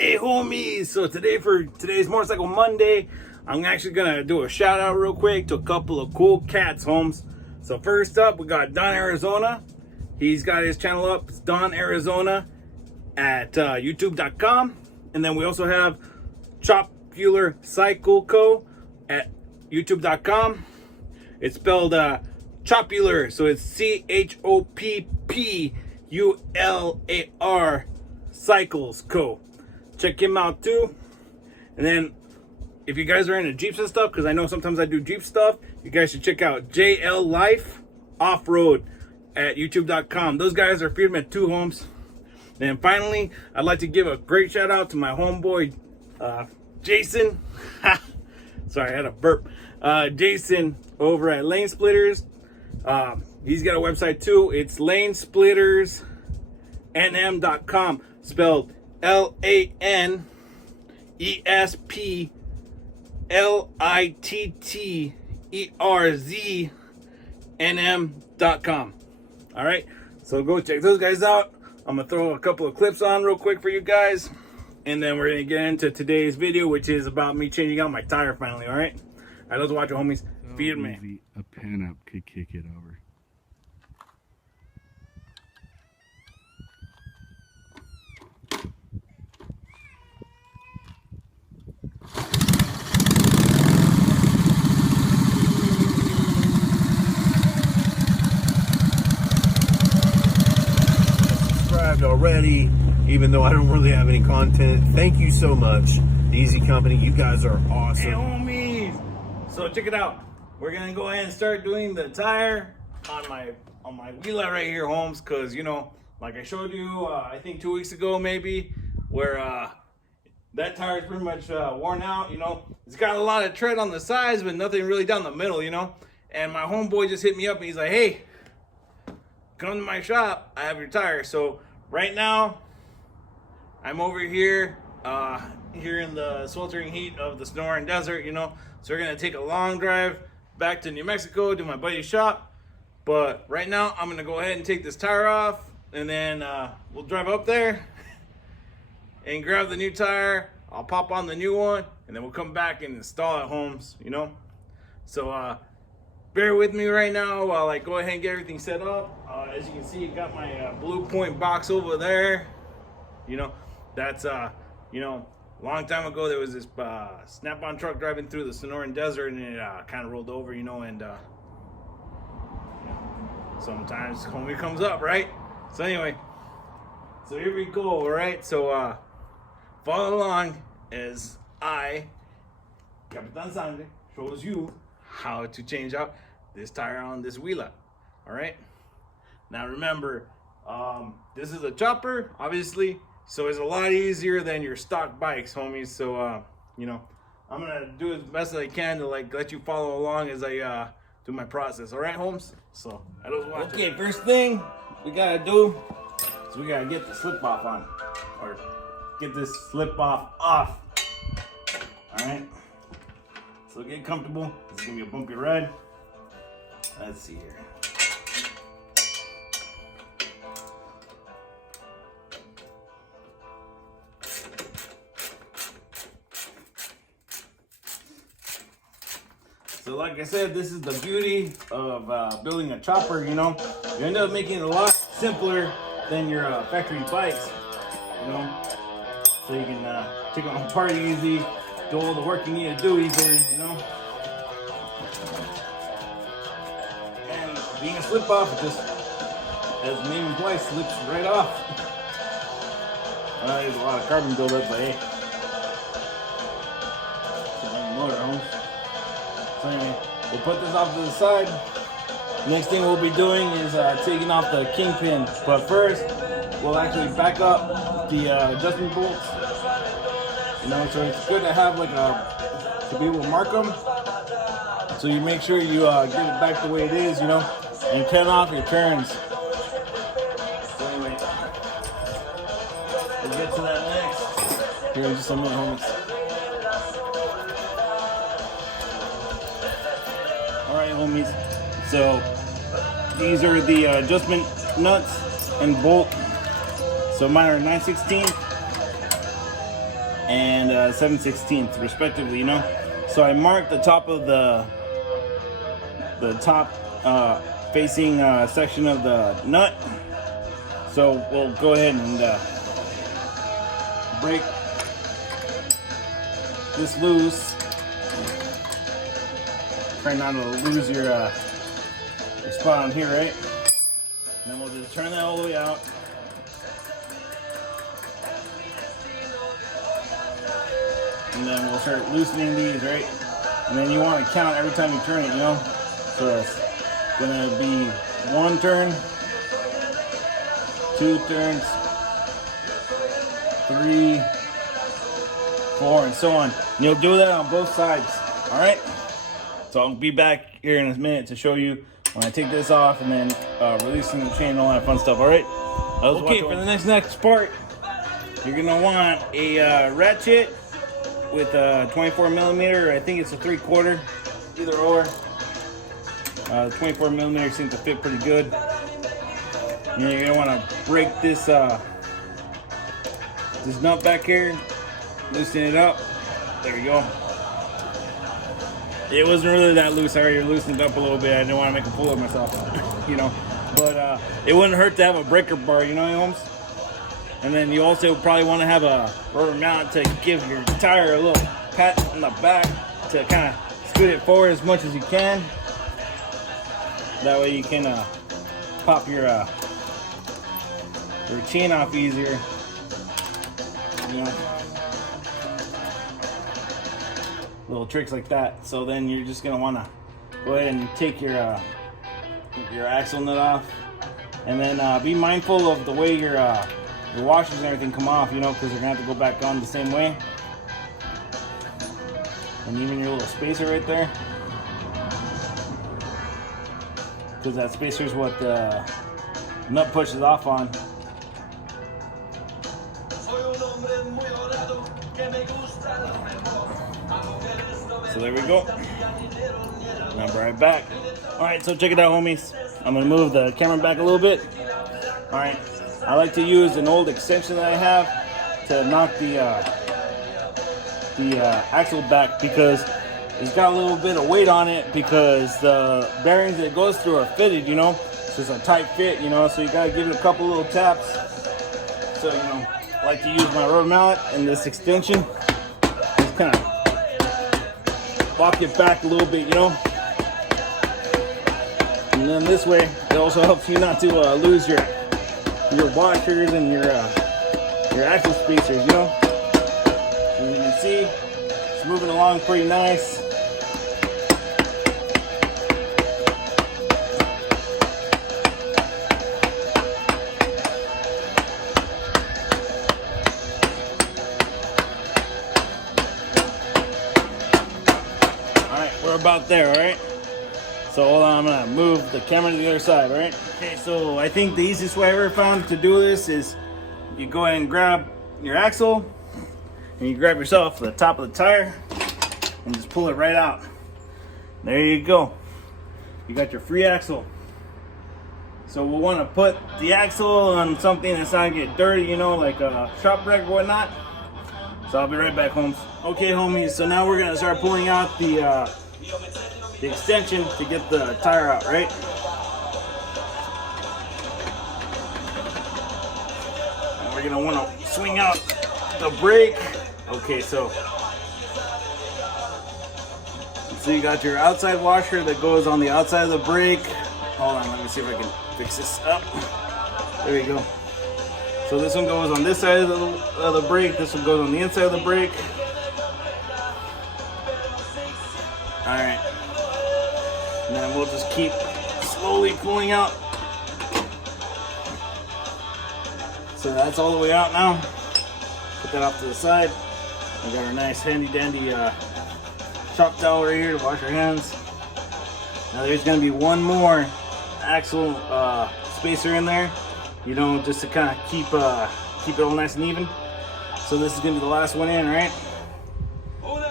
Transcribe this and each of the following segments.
Hey homies, so today's Motorcycle Monday, I'm actually gonna do a shout out real quick to a couple of cool cats, homes. So first up, we got Don Arizona. He's got his channel up, it's Don Arizona at youtube.com. And then we also have Choppular Cycle Co at youtube.com. It's spelled Choppular, so it's CHOPPULAR Cycles Co. Check him out too. And then if you guys are into Jeeps and stuff, because I know sometimes I do Jeep stuff, you guys should check out JL Life Offroad at youtube.com. Those guys are Firme at 2 homes. And finally, I'd like to give a great shout out to my homeboy Jason. Sorry, I had a burp. Jason over at Lanesplitterz. He's got a website too. It's LanesplitterzNM.com, spelled LANESPLITTERZNM.com. All right, so go check those guys out. I'm gonna throw a couple of clips on real quick for you guys, and then we're gonna get into today's video, which is about me changing out my tire finally. All right, let's watch it, homies. Feed me. A pin up could kick it over. Already, even though I don't really have any content. Thank you so much, Easy Company. You guys are awesome. Hey homies, so check it out. We're gonna go ahead and start doing the tire on my wheeler right here, homes, because you know, like I showed you I think 2 weeks ago maybe, where that tire is pretty much worn out. You know, it's got a lot of tread on the sides but nothing really down the middle, you know. And my homeboy just hit me up and he's like, hey, come to my shop, I have your tire. So right now, I'm over here, here in the sweltering heat of the Sonoran Desert, you know. So we're gonna take a long drive back to New Mexico to my buddy's shop. But right now, I'm gonna go ahead and take this tire off, and then we'll drive up there and grab the new tire. I'll pop on the new one, and then we'll come back and install it, homes, you know. So bear with me right now while I go ahead and get everything set up. As you can see, I got my Blue Point box over there. You know, that's, you know, a long time ago there was this snap-on truck driving through the Sonoran Desert, and it kind of rolled over, you know, and sometimes homie comes up, right? So anyway, so here we go, all right? So follow along as I, Capitan Sangre, shows you how to change out this tire on this wheeler. All right, now remember, this is a chopper, obviously, so it's a lot easier than your stock bikes, homies. So you know, I'm gonna do as best as I can to like let you follow along as I do my process. All right, homes. So okay, first thing we gotta do is we gotta get the slip off on, or get this slip off. All right. So get comfortable. It's gonna be a bumpy ride. Let's see here. So like I said, this is the beauty of building a chopper, you know. You end up making it a lot simpler than your factory bikes, you know. So you can take them apart easy, do all the work you need to do easily, you know. And being a slip off, it just, as the name implies, slips right off. There's a lot of carbon buildup, but hey, it's like a motor, homes. So anyway, we'll put this off to the side. Next thing we'll be doing is taking off the kingpin. But first, we'll actually back up the adjustment bolts. You know, so it's good to have like to be able to mark them. So you make sure you get it back the way it is, you know, and turn off your turns. So anyway, we'll get to that next. Here in just a minute, homies. All right, homies. So these are the adjustment nuts and bolt. So mine are 9/16. and 7/16 respectively, you know. So I marked the top of the top facing section of the nut. So we'll go ahead and break this loose. Try not to lose your spot on here, right? And then we'll just turn that all the way out. And then we'll start loosening these, right? And then you want to count every time you turn it, you know? So it's gonna be 1 turn, 2 turns, 3, 4, and so on. And you'll do that on both sides, all right? So I'll be back here in a minute to show you when I take this off and then releasing the chain and all that fun stuff, all right? Okay, for the next part, you're gonna want a ratchet with a 24mm, I think it's a 3/4, either or. 24mm seems to fit pretty good. And then you're gonna want to break this this nut back here, loosen it up. There you go. It wasn't really that loose. I already loosened it up a little bit. I didn't want to make a fool of myself, you know. But it wouldn't hurt to have a breaker bar, you know, Holmes. And then you also probably want to have a rubber mount to give your tire a little pat on the back to kind of scoot it forward as much as you can. That way you can pop your chain off easier. You know, little tricks like that. So then you're just gonna want to go ahead and take your axle nut off, and then be mindful of the way your washers and everything come off, you know, because they're gonna have to go back on the same way. And even your little spacer right there, because that spacer is what the nut pushes off on. So there we go. And I'll be right back. All right, so check it out, homies. I'm gonna move the camera back a little bit. All right, I like to use an old extension that I have to knock the axle back, because it's got a little bit of weight on it, because the bearings that it goes through are fitted, you know. So it's a tight fit, you know, so you gotta give it a couple little taps. So, you know, I like to use my rubber mallet and this extension. Just kind of lock it back a little bit, you know. And then this way, it also helps you not to lose your washers and your axle spacers, you know. And you can see it's moving along pretty nice. We're about there, all right? So hold on, I'm gonna move the camera to the other side, all right? Okay, so I think the easiest way I ever found to do this is you go ahead and grab your axle and you grab yourself the top of the tire and just pull it right out. There you go. You got your free axle. So we'll want to put the axle on something that's not gonna get dirty, you know, like a shop wreck or whatnot. So I'll be right back, homies. Okay, homies, so now we're gonna start pulling out the extension to get the tire out, right? And we're gonna want to swing out the brake. Okay, so you got your outside washer that goes on the outside of the brake. Hold on, let me see if I can fix this up. There you go. So this one goes on this side of the brake. This one goes on the inside of the brake. All right. And then we'll just keep slowly pulling out. So that's all the way out now. Put that off to the side. We got our nice handy dandy shop towel right here to wash our hands. Now there's gonna be one more axle spacer in there, you know, just to kind of keep it all nice and even. So this is gonna be the last one in, right?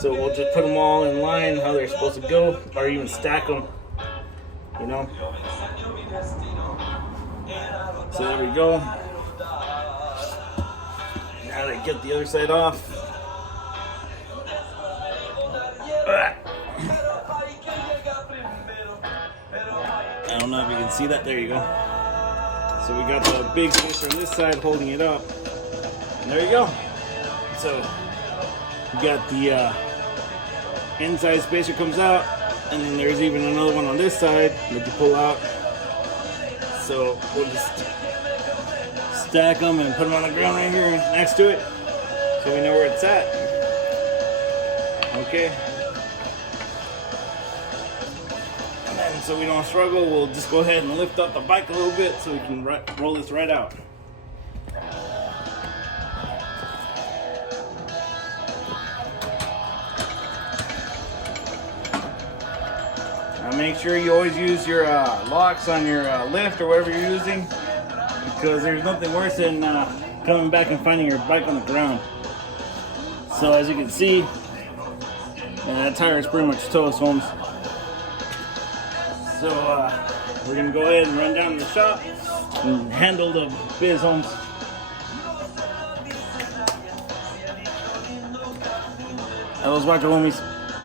So we'll just put them all in line how they're supposed to go, or even stack them, you know. So there we go. Now to get the other side off. I don't know if you can see that. There you go. So we got the big spacer on this side holding it up. And there you go. So we got the inside spacer comes out, and then there's even another one on this side that you pull out. So we'll just stack them and put them on the ground right here next to it, so we know where it's at. Okay. And then so we don't struggle, we'll just go ahead and lift up the bike a little bit so we can roll this right out. Now make sure you always use your locks on your lift or whatever you're using, because there's nothing worse than coming back and finding your bike on the ground. So as you can see, that tire is pretty much toast, homes. So we're gonna go ahead and run down to the shop and handle the biz, homes. I was watching homies.